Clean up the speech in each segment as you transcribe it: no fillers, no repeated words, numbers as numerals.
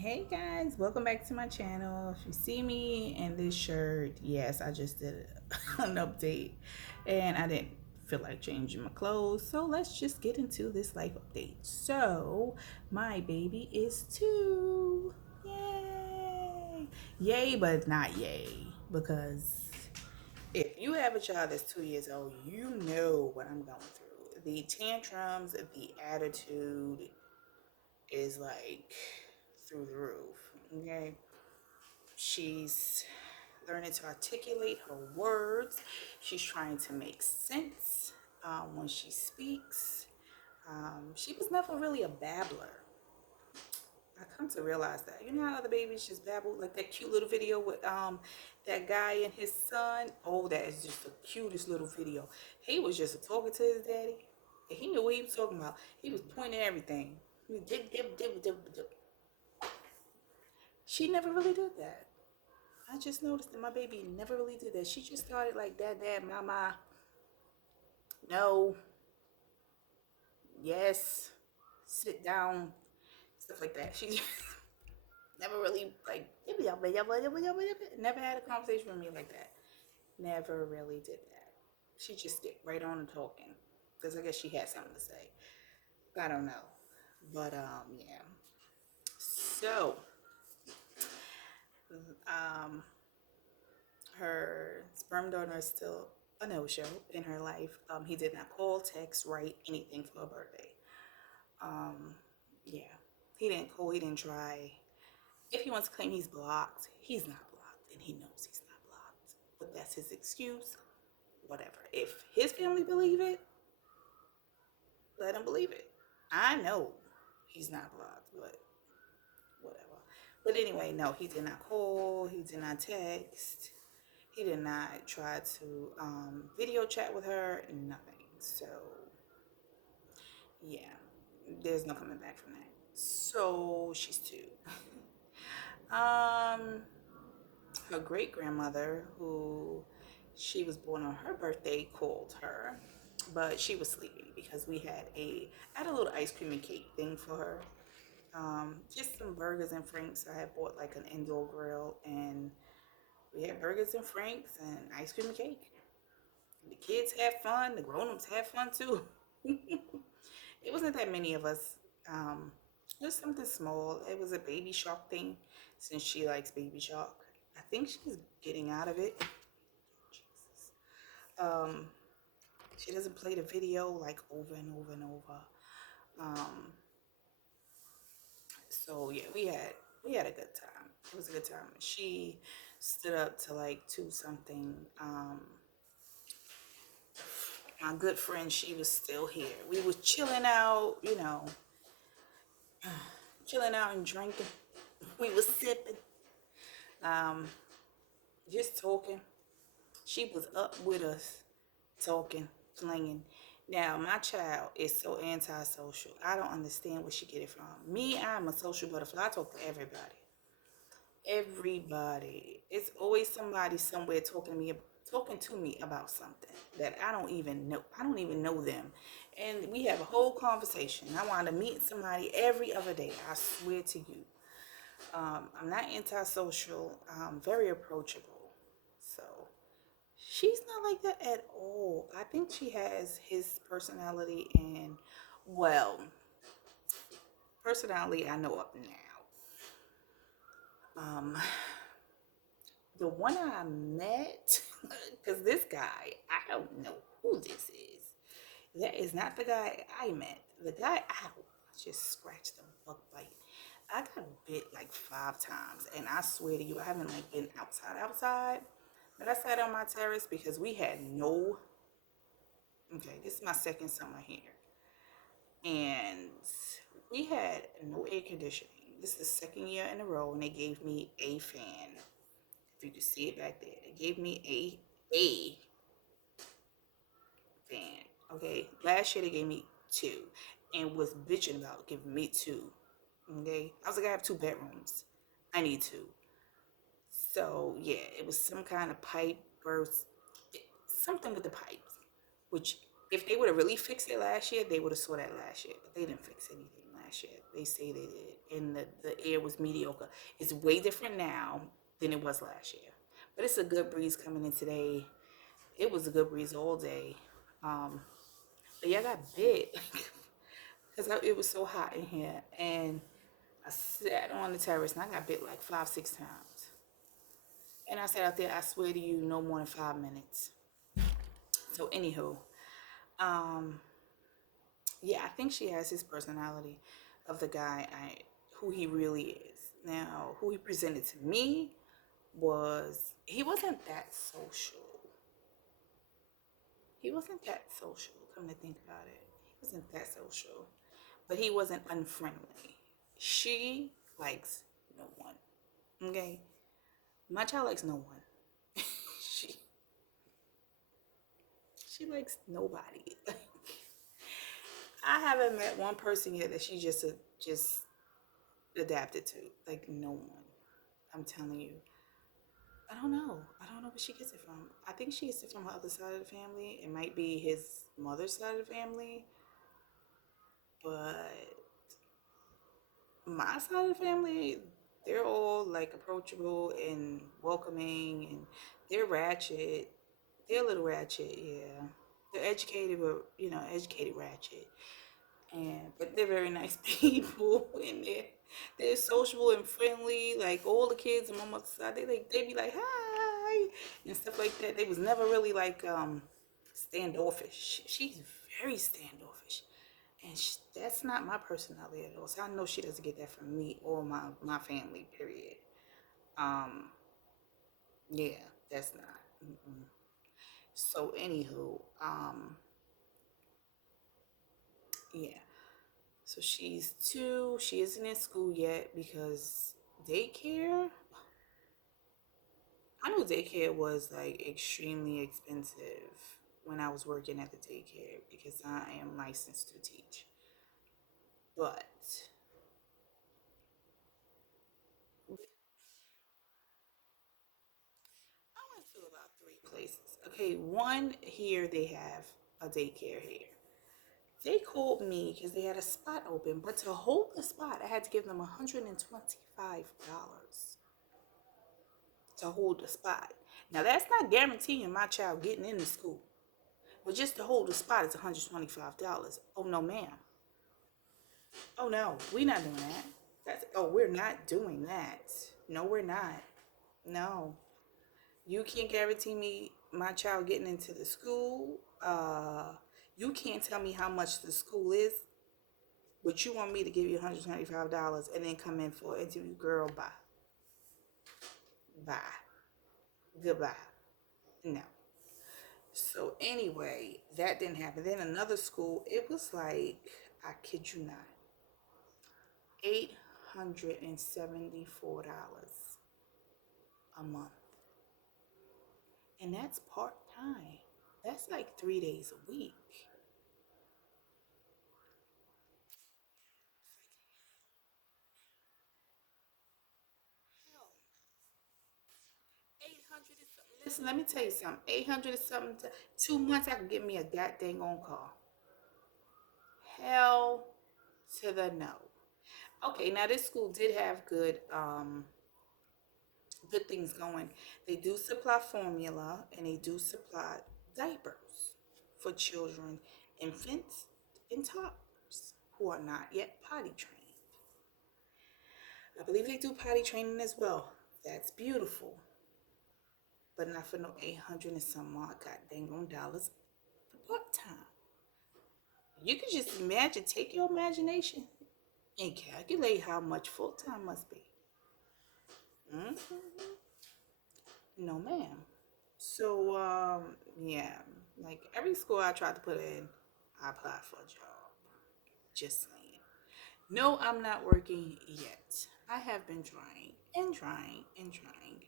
Hey guys, welcome back to my channel. If you see me in this shirt, yes, I just did an update and I didn't feel like changing my clothes. So let's just get into this life update. So my baby is 2. Yay! Yay, but not yay. Because if you have a child that's 2 years old, you know what I'm going through. The tantrums, the attitude, is like through the roof. Okay. She's learning to articulate her words. She's trying to make sense when she speaks. She was never really a babbler. I come to realize that. You know how other babies just babble, like that cute little video with that guy and his son. Oh, that is just the cutest little video. He was just talking to his daddy, and he knew what he was talking about. He was pointing at everything. She never really did that. I just noticed that my baby never really did that. She just started like dad, mama, no, yes, sit down, stuff like that. She just never really like never had a conversation with me like that. Never really did that. She just get right on and talking because I guess she had something to say. I don't know, but yeah. So um her sperm donor is still a no-show in her life. He did not call, text, write anything for her birthday. Um, yeah, he didn't call. He didn't try. If he wants to claim he's blocked, he's not blocked, and he knows he's not blocked. But that's his excuse. Whatever. If his family believe it, let him believe it. I know he's not blocked, but whatever. But anyway, no, he did not call. He did not text. He did not try to video chat with her. Nothing. So yeah, there's no coming back from that. So she's 2. um, Her great grandmother, who she was born on her birthday, called her, but she was sleeping because I had a little ice cream and cake thing for her. Just some burgers and franks. I had bought like an indoor grill, and we had burgers and franks and ice cream and cake. The kids had fun. The grown-ups had fun too. It wasn't that many of us. Um, just something small. It was a baby shark thing, since she likes baby shark. I think she's getting out of it. Jesus. Um, she doesn't play the video like over and over and over. Um, so yeah, we had a good time. It was a good time. She stood up to like 2 something. My good friend, she was still here. We was chilling out, chilling out and drinking. We was sipping, um, just talking. She was up with us, talking, playing. Now, my child is so antisocial. I don't understand where she get it from. Me, I'm a social butterfly. I talk to everybody. Everybody. It's always somebody somewhere talking to me about something that I don't even know. I don't even know them. And we have a whole conversation. I want to meet somebody every other day. I swear to you. I'm not antisocial. I'm very approachable. So she's not like that at all. I think she has his personality, and well, personality I know up now. The one I met, because this guy, I don't know who this is. That is not the guy I met. The guy, ow, I just scratched the bug bite. I got bit like 5 times, and I swear to you, I haven't like been outside. But I sat on my terrace because we had no. Okay, this is my second summer here, and we had no air conditioning. This is the second year in a row, and they gave me a fan. If you can see it back there, they gave me a fan. Okay, last year they gave me 2, and was bitching about giving me 2. Okay, I was like, I have 2 bedrooms. I need 2. So yeah, it was some kind of pipe burst, something with the pipes. Which, if they would have really fixed it last year, they would have saw that last year. But they didn't fix anything last year. They say they did, and the air was mediocre. It's way different now than it was last year. But it's a good breeze coming in today. It was a good breeze all day. Um, but yeah, I got bit because it was so hot in here. And I sat on the terrace and I got bit like 5, 6 times. And I sat out there, I swear to you, no more than 5 minutes. So, anywho, um, yeah, I think she has his personality of the guy who he really is. Now, who he presented to me was he wasn't that social. He wasn't that social. Come to think about it, he wasn't that social, but he wasn't unfriendly. She likes no one. Okay, my child likes no one. she she likes nobody. I haven't met one person yet that she just adapted to. Like no one. I'm telling you. I don't know. I don't know where she gets it from. I think she gets it from her other side of the family. It might be his mother's side of the family, but my side of the family, they're all like approachable and welcoming, and they're ratchet. They're a little ratchet, yeah. They're educated, but educated ratchet. And but they're very nice people, and they're sociable and friendly. Like all the kids on my mother's side, they be like hi and stuff like that. They was never really like standoffish. She's very standoffish, and that's not my personality at all. So I know she doesn't get that from me or my family. Period. Um, yeah, that's not. Mm-mm. So anywho, yeah. So she's 2. She isn't in school yet because daycare. I knew daycare was like extremely expensive when I was working at the daycare because I am licensed to teach. But I went to about 3 places. Okay, one here they have a daycare here. They called me because they had a spot open, but to hold the spot, I had to give them $125 to hold the spot. Now that's not guaranteeing my child getting into school, but just to hold the spot is $125. Oh no, ma'am. Oh no, we're not doing that. We're not doing that. No, we're not. No, you can't guarantee me my child getting into the school. You can't tell me how much the school is, but you want me to give you $125 and then come in for an interview, girl? Bye, bye, goodbye. No. So anyway, that didn't happen. Then another school, it was like, I kid you not, $874 a month. And that's part time. That's like 3 days a week. Hell, 800 is something. Listen, let me tell you something. 800 is something. 2 months, I could get me a goddamn on car. Hell to the no. Okay, now this school did have good things going. They do supply formula and they do supply diapers for children, infants, and toddlers who are not yet potty trained. I believe they do potty training as well. That's beautiful, but not for no 800 and some odd goddamn dollars for part time. You could just imagine, take your imagination and calculate how much full time must be. Hmm. No, ma'am. So, yeah, like every school I tried to put in, I applied for a job. Just saying. No, I'm not working yet. I have been trying and trying and trying.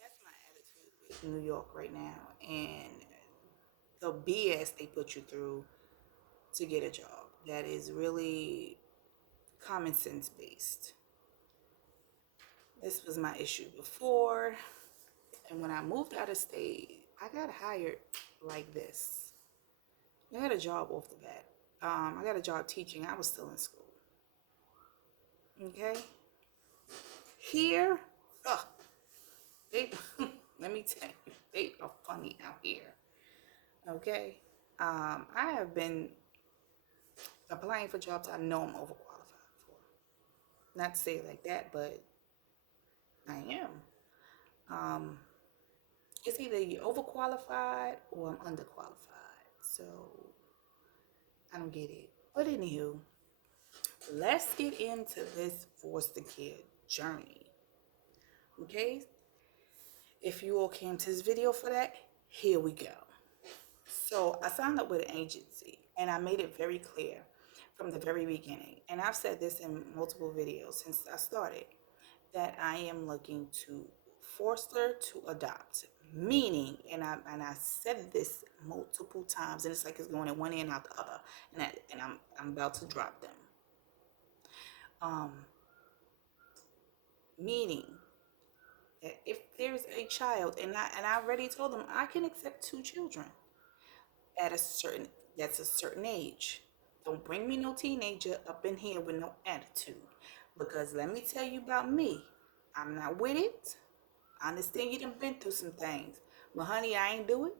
That's my attitude with New York right now, and the BS they put you through to get a job. That is really common sense based. This was my issue before, and when I moved out of state, I got hired like this. I had a job off the bat. I got a job teaching. I was still in school. Okay. Here, ugh, they, let me tell you, they are funny out here. Okay. I have been applying for jobs I know I'm overqualified for. Not to say it like that, but I am. Um, it's either you're overqualified or I'm underqualified. So I don't get it. But anywho, let's get into this foster kid journey. Okay? If you all came to this video for that, here we go. So I signed up with an agency and I made it very clear from the very beginning. And I've said this in multiple videos since I started that I am looking to foster to adopt. Meaning, and I said this multiple times, and it's like it's going in one ear and out the other, and I'm about to drop them. Um, Meaning that if there's a child, and I already told them I can accept 2 children at a certain that's a certain age. Don't bring me no teenager up in here with no attitude, because let me tell you about me. I'm not with it. I understand you done been through some things, but honey, I ain't do it.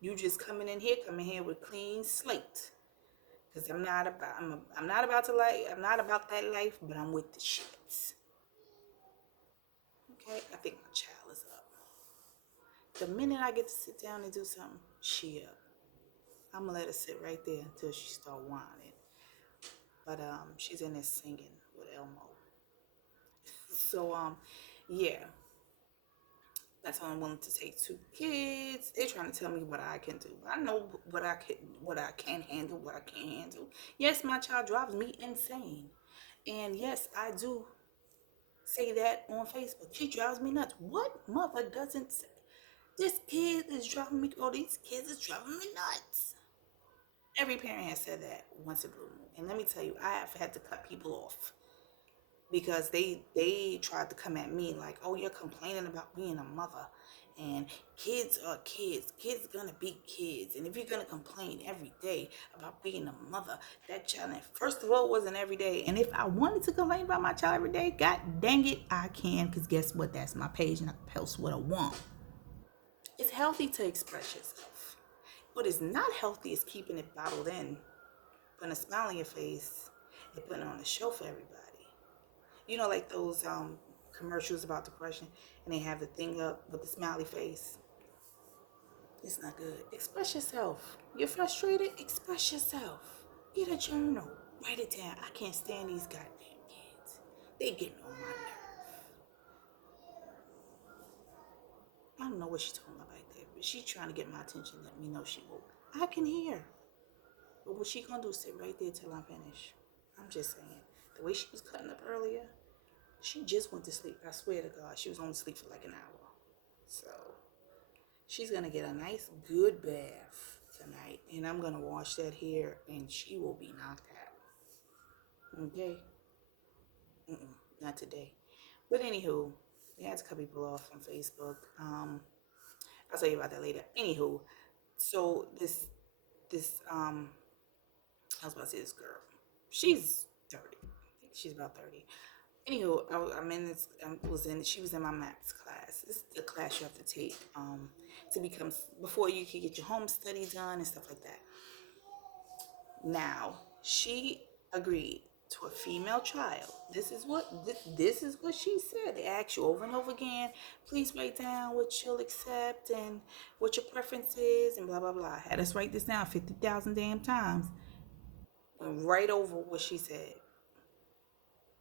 You just coming here with clean slate. Cause I'm not about to I'm not about that life, but I'm with the shits. Okay, I think my child is up. The minute I get to sit down and do something, she up. I'm gonna let her sit right there until she start whining. But she's in there singing with Elmo. So yeah, that's why I'm willing to take 2 kids. They're trying to tell me what I can do. I know what I can handle, what I can't handle. Yes, my child drives me insane, and yes, I do say that on Facebook. She drives me nuts. What mother doesn't say? This kid is driving me, oh, these kids is driving me nuts. Every parent has said that once in a blue moon. And let me tell you, I have had to cut people off because they tried to come at me like, oh, you're complaining about being a mother. And kids are kids. Kids are gonna be kids. And if you're gonna complain every day about being a mother, that child, first of all, it wasn't every day. And if I wanted to complain about my child every day, god dang it, I can. Because guess what? That's my page and I can post what I want. It's healthy to express yourself. What is not healthy is keeping it bottled in, putting a smile on your face, and putting on a show for everybody. You know, like those commercials about depression, and they have the thing up with the smiley face. It's not good. Express yourself. You're frustrated? Express yourself. Get a journal. Write it down. I can't stand these goddamn kids. They getting on my nerve. I don't know what she's talking about back there, but she's trying to get my attention. Let me know she woke. I can hear. But what she gonna do is sit right there till I'm finished. I'm just saying. The way she was cutting up earlier, she just went to sleep. I swear to God, she was only asleep for like an hour. So she's gonna get a nice good bath tonight, and I'm gonna wash that hair, and she will be knocked out. Okay? Not today. But anywho, they had to cut people off on Facebook. I'll tell you about that later. Anywho, so this I was about to say this girl. She's 30. I think she's about 30. Anywho, I'm in this. She was in my maths class. This is the class you have to take to become before you can get your home study done and stuff like that. Now she agreed to a female child. This is what she said. They ask you over and over again. Please write down what you'll accept and what your preference is and blah blah blah. I had us write this down 50,000 damn times. Went right over what she said.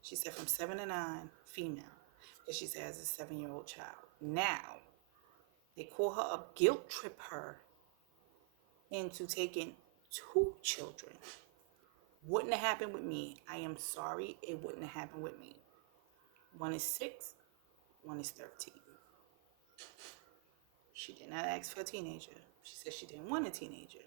She said from 7 to 9, female. Because she says a 7-year-old child. Now, they call her up, guilt trip her into taking 2 children. Wouldn't have happened with me. I am sorry, it wouldn't have happened with me. One is 6, one is 13. She did not ask for a teenager. She said she didn't want a teenager.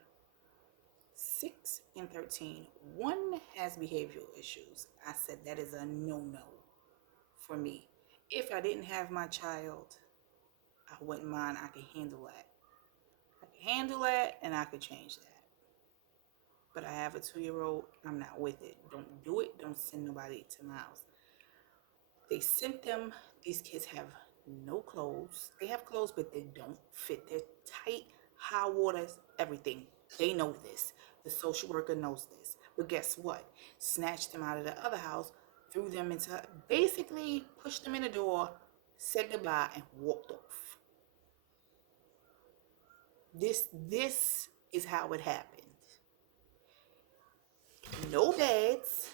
6 and 13. One has behavioral issues. I said that is a no-no for me. If I didn't have my child, I wouldn't mind. I could handle that. I could handle that and I could change that. but I have a 2-year old. I'm not with it. Don't do it. Don't send nobody to my house. They sent them. These kids have no clothes. They have clothes, but they don't fit. They're tight, high waters, everything. They know this. The social worker knows this. But guess what? Snatched them out of the other house, threw them into, basically pushed them in the door, said goodbye, and walked off. This is how it happened. No beds.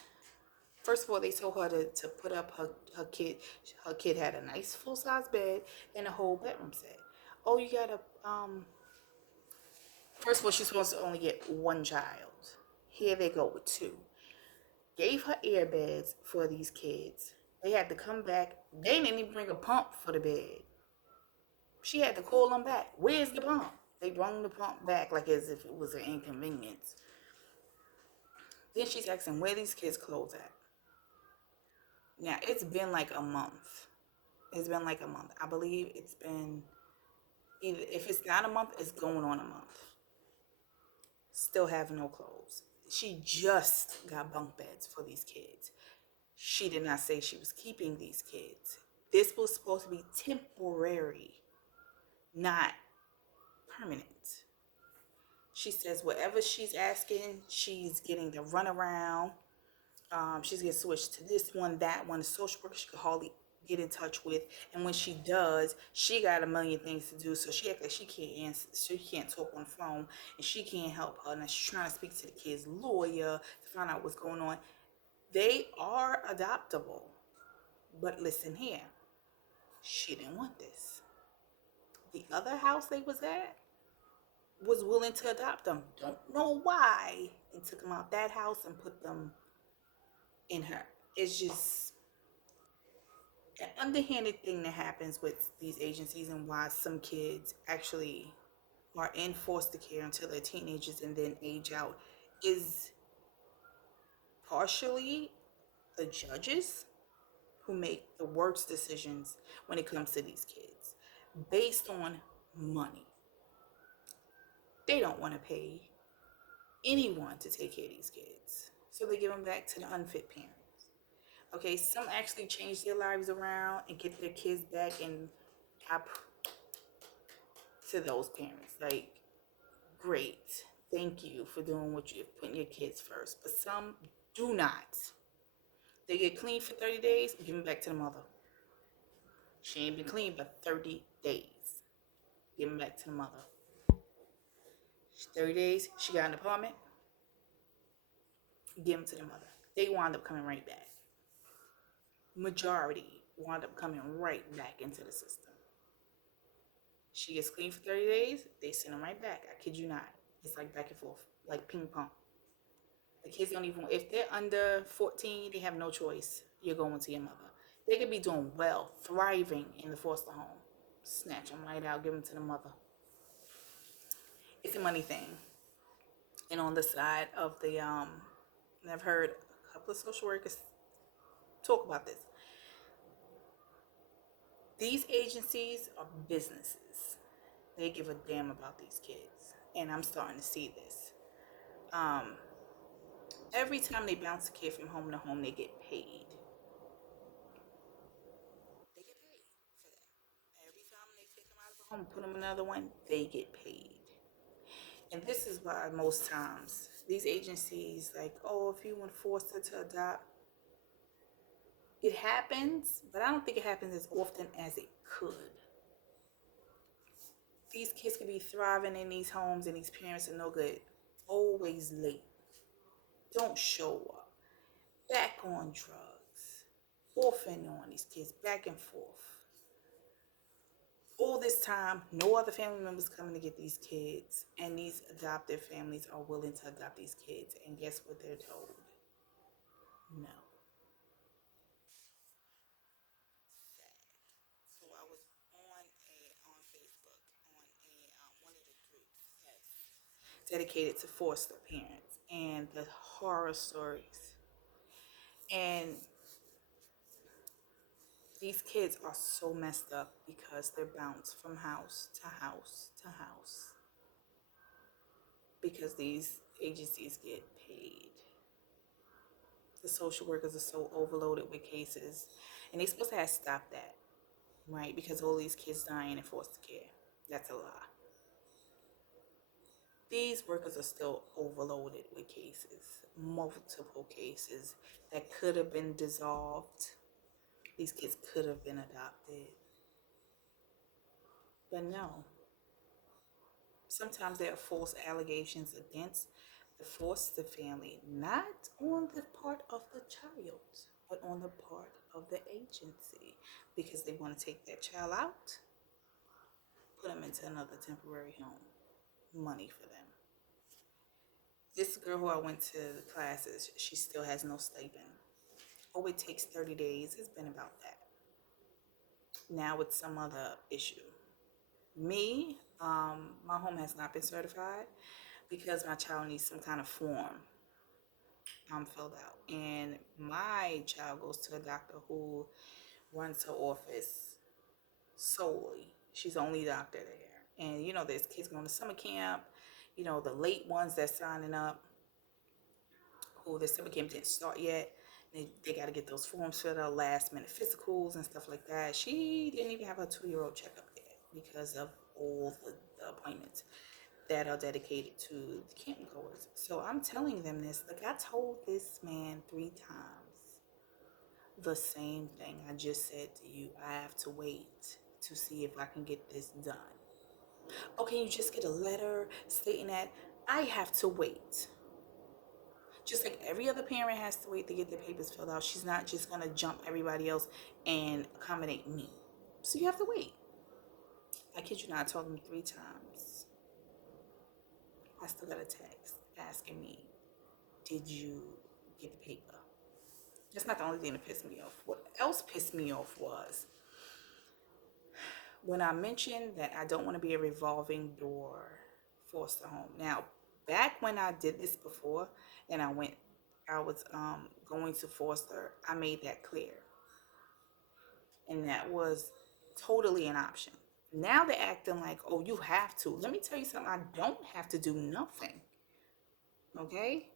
First of all, they told her to put up her kid. Her kid had a nice full size bed and a whole bedroom set. Oh, you gotta First of all, she's supposed to only get one child. Here they go with two. Gave her airbeds for these kids. They had to come back. They didn't even bring a pump for the bed. She had to call them back. Where's the pump? They brought the pump back like as if it was an inconvenience. Then she's asking where these kids' clothes at. Now it's been like a month. It's been like a month. I believe it's been either, if it's not a month, it's going on a month. Still have no clothes. She just got bunk beds for these kids. She did not say she was keeping these kids. This was supposed to be temporary, not permanent. She says whatever she's asking, she's getting the runaround. She's getting switched to this one, that one. The social worker she could hardly get in touch with, and when she does, she got a million things to do. So she acts like she can't answer, she can't talk on the phone, and she can't help her. And she's trying to speak to the kid's lawyer to find out what's going on. They are adoptable, but listen here, she didn't want this. The other house they was at was willing to adopt them. Don't know why, and took them out that house and put them in her. It's just an underhanded thing that happens with these agencies, and why some kids actually are in foster care until they're teenagers and then age out is partially the judges who make the worst decisions when it comes to these kids based on money. They don't want to pay anyone to take care of these kids, so they give them back to the unfit parents. Okay, some actually change their lives around and get their kids back, and I to those parents, like, great, thank you for doing what you're putting your kids first. But some do not. They get clean for 30 days, give them back to the mother. She ain't been clean but 30 days. Give them back to the mother. 30 days, she got an apartment, give them to the mother. They wind up coming right back. Majority wind up coming right back into the system. She gets clean for 30 days, they send them right back. I kid you not. It's like back and forth, like ping pong. The kids don't even, if they're under 14, they have no choice. You're going to your mother. They could be doing well, thriving in the foster home. Snatch them right out, give them to the mother. It's a money thing. And on the side of the, I've heard a couple of social workers talk about this. These agencies are businesses. They give a damn about these kids. And I'm starting to see this. Every time they bounce a kid from home to home, they get paid. They get paid for that. Every time they take them out of the home, put them in another one, they get paid. And this is why most times these agencies, like, oh, if you want foster to adopt, it happens, but I don't think it happens as often as it could. These kids could be thriving in these homes and these parents are no good. Always late. Don't show up. Back on drugs. Off and on, these kids, back and forth. All this time, no other family members coming to get these kids, and these adoptive families are willing to adopt these kids, and guess what they're told? No. So I was on Facebook on one of the groups that's dedicated to foster parents and the horror stories, and these kids are so messed up because they're bounced from house to house to house. because these agencies get paid. The social workers are so overloaded with cases, and they're supposed to have stopped that, right? Because all these kids dying in foster care. That's a lie. These workers are still overloaded with cases, multiple cases that could have been dissolved. These kids could have been adopted. But no, sometimes there are false allegations against the foster family, not on the part of the child, but on the part of the agency, because they want to take that child out, put them into another temporary home. Money for them. This girl who I went to the classes, she still has no stipend. Oh, it takes 30 days. It's been about that. Now it's some other issue. Me, my home has not been certified because my child needs some kind of form filled out. And my child goes to a doctor who runs her office solely. She's the only doctor there. And you know, there's kids going to summer camp, you know, the late ones that's signing up, who the summer camp didn't start yet. They got to get those forms filled out, last minute physicals and stuff like that. She didn't even have her 2-year-old checkup yet because of all the appointments that are dedicated to the camp goers. So I'm telling them this. Like, I told this man 3 times the same thing I just said to you. I have to wait to see if I can get this done. Oh, can you just get a letter stating that? I have to wait. Just like every other parent has to wait to get their papers filled out, she's not just going to jump everybody else and accommodate me. So you have to wait. I kid you not, I told him 3 times. I still got a text asking me, did you get the paper? That's not the only thing that pissed me off. What else pissed me off was when I mentioned that I don't want to be a revolving door foster home. Now, back when I did this before and I was going to foster, I made that clear. And that was totally an option. Now they're acting like, oh, you have to. Let me tell you something. I don't have to do nothing. Okay?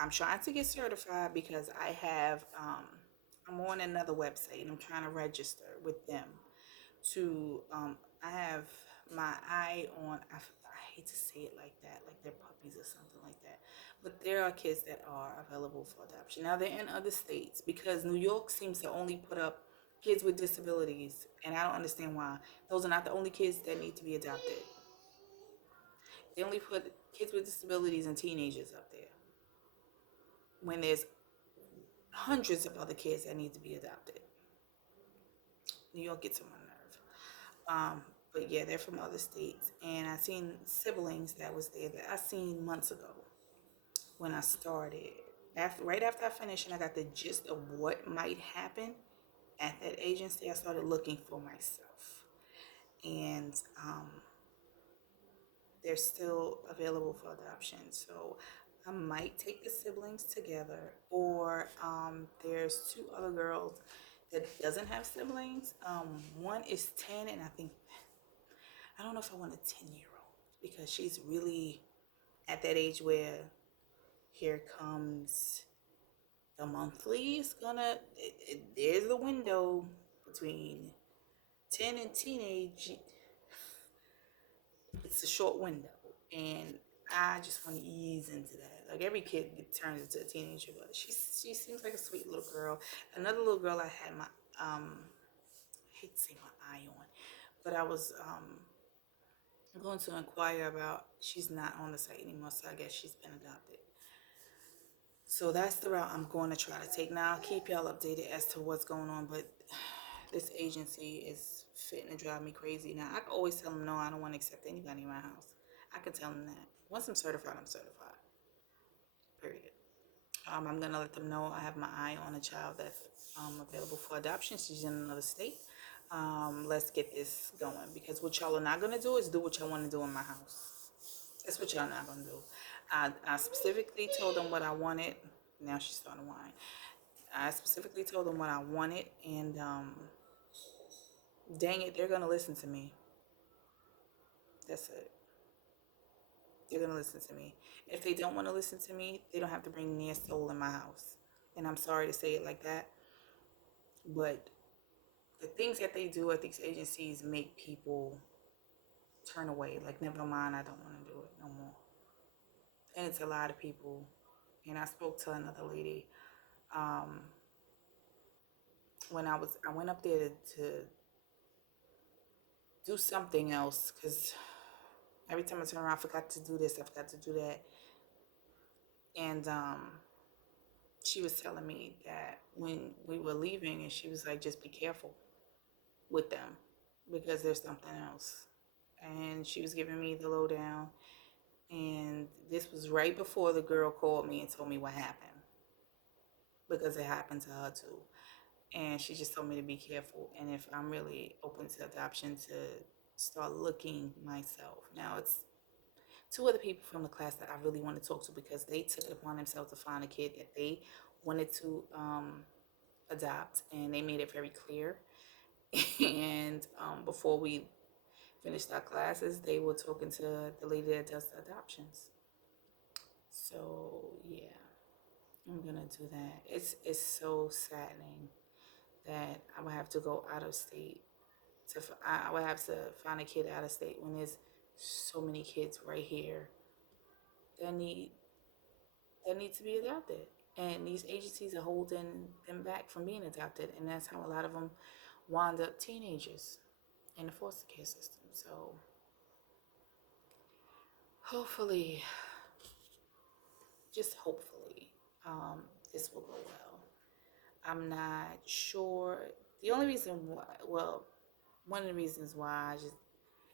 I'm trying to get certified because I'm on another website and I'm trying to register with them to, I have my eye on, I hate to say it like that, like they're puppies or something like that. But there are kids that are available for adoption. Now they're in other states because New York seems to only put up kids with disabilities, and I don't understand why. Those are not the only kids that need to be adopted. They only put kids with disabilities and teenagers up there when there's hundreds of other kids that need to be adopted. New York gets on my nerve. But yeah, they're from other states. And I seen siblings that was there that I seen months ago when I started. Right after I finished and I got the gist of what might happen at that agency, I started looking for myself. And they're still available for adoption. So I might take the siblings together, or there's 2 other girls that doesn't have siblings. One is 10, and I don't know if I want a 10-year-old because she's really at that age where here comes the monthly. There's the window between 10 and teenage. It's a short window, and I just want to ease into that. Like, every kid turns into a teenager, but she seems like a sweet little girl. Another little girl I had my I hate to say my eye on, but I was going to inquire about. She's not on the site anymore, so I guess she's been adopted. So that's the route I'm going to try to take. Now I'll keep y'all updated as to what's going on, but this agency is fitting to drive me crazy. Now I can always tell them no, I don't want to accept anybody in my house. I can tell them that. Once I'm certified, I'm certified. Period. I'm gonna let them know I have my eye on a child that's available for adoption. She's in another state. Let's get this going, because what y'all are not gonna do is do what y'all want to do in my house. That's what y'all not gonna do. I specifically told them what I wanted. Now she's starting to whine. I specifically told them what I wanted, and dang it, they're gonna listen to me. That's it. they're going to listen to me. If they don't want to listen to me, they don't have to bring their soul in my house. And I'm sorry to say it like that, but the things that they do at these agencies make people turn away. Like, never mind, I don't want to do it no more. And it's a lot of people. And I spoke to another lady um, when I went up there to do something else because every time I turn around, I forgot to do this, I forgot to do that. And she was telling me that when we were leaving, and she was like, just be careful with them because there's something else. And she was giving me the lowdown. And this was right before the girl called me and told me what happened because it happened to her too. And she just told me to be careful. And if I'm really open to adoption, to start looking myself. Now, it's two other people from the class that I really want to talk to because they took it upon themselves to find a kid that they wanted to adopt, and they made it very clear. And before we finished our classes, they were talking to the lady that does the adoptions. So yeah, I'm gonna do that. It's so saddening that I would have to go out of state I would have to find a kid out of state when there's so many kids right here that need to be adopted. And these agencies are holding them back from being adopted, and that's how a lot of them wind up teenagers in the foster care system. So hopefully, just hopefully, this will go well. I'm not sure. The only reason why, well, one of the reasons why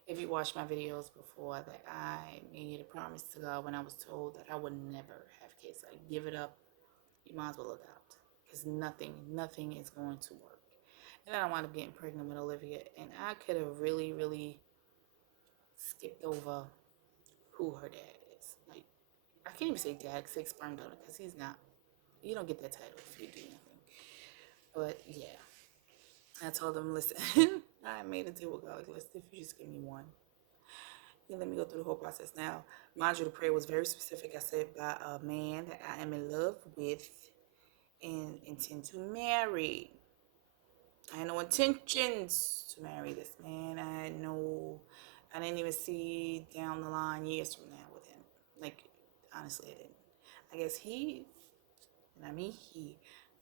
if you watched my videos before, that I made a promise to God when I was told that I would never have kids. Like, give it up. You might as well adopt. Because nothing is going to work. And then I wound up getting pregnant with Olivia. And I could have really, really skipped over who her dad is. Like, I can't even say dad, say sperm donor, because he's not. You don't get that title if you do nothing. But yeah. I told them, listen, I made a deal with God. Like, listen, if you just give me one, you let me go through the whole process. Now, mind you, the prayer was very specific. I said, by a man that I am in love with and intend to marry. I had no intentions to marry this man. I didn't even see down the line years from now with him. Like, honestly, I didn't. I guess he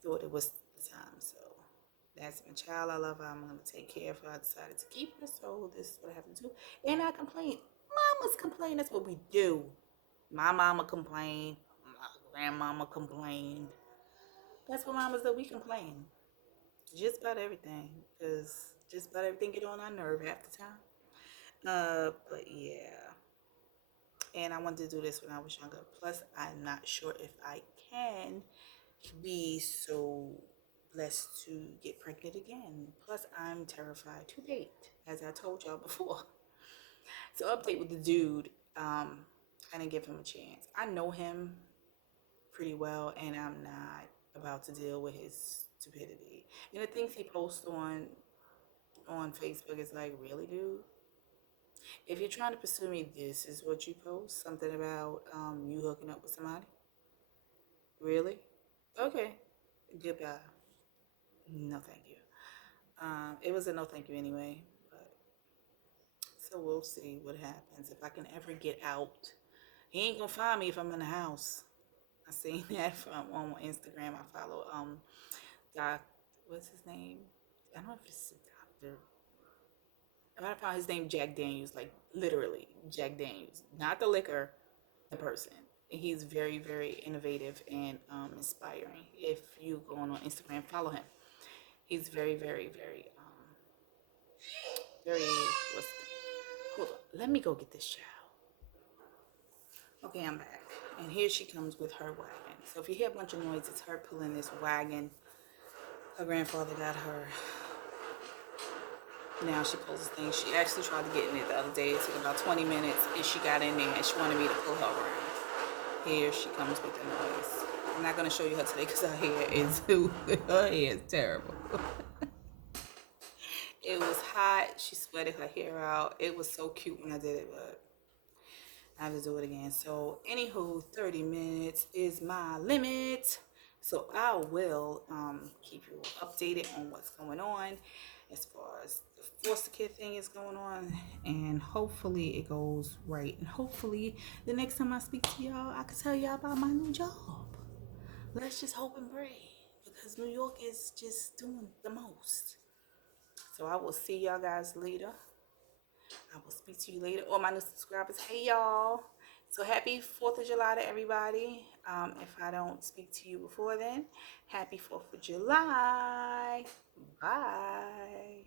thought it was the time. So that's my child. I love her. I'm going to take care of her. I decided to keep her. So this is what I have to do. And I complain. Mamas complain. That's what we do. My mama complained. My grandmama complained. That's what mamas do. We complain. Just about everything. Because just about everything get on our nerve half the time. But yeah. And I wanted to do this when I was younger. Plus, I'm not sure if I can be so blessed to get pregnant again. Plus, I'm terrified to date, as I told y'all before. So, update with the dude. I didn't give him a chance. I know him pretty well, and I'm not about to deal with his stupidity. And the things he posts on Facebook is like, really, dude? If you're trying to pursue me, this is what you post? Something about you hooking up with somebody? Really? Okay. Goodbye. No, thank you. It was a no thank you anyway. But so we'll see what happens. If I can ever get out. He ain't gonna find me if I'm in the house. I seen that from on Instagram. I follow Doc, what's his name? I don't know if it's a doctor. I found his name Jack Daniels, like literally Jack Daniels, not the liquor, the person. He's very, very innovative and inspiring. If you go on Instagram, follow him. He's very, very, very, very. Hold on, let me go get this child. Okay, I'm back, and here she comes with her wagon. So if you hear a bunch of noise, it's her pulling this wagon. Her grandfather got her. Now she pulls this thing. She actually tried to get in it the other day. It took about 20 minutes, and she got in there, and she wanted me to pull her around. Here she comes with the noise. I'm not going to show you her today because her hair is terrible. It was hot. She sweated her hair out. It was so cute when I did it, but I have to do it again. So, anywho, 30 minutes is my limit. So, I will keep you updated on what's going on as far as the foster kid thing is going on. And hopefully, it goes right. And hopefully, the next time I speak to y'all, I can tell y'all about my new job. Let's just hope and pray because New York is just doing the most. So, I will see y'all guys later. I will speak to you later. All my new subscribers, hey y'all. So happy 4th of July to everybody. If I don't speak to you before then, happy 4th of July. Bye.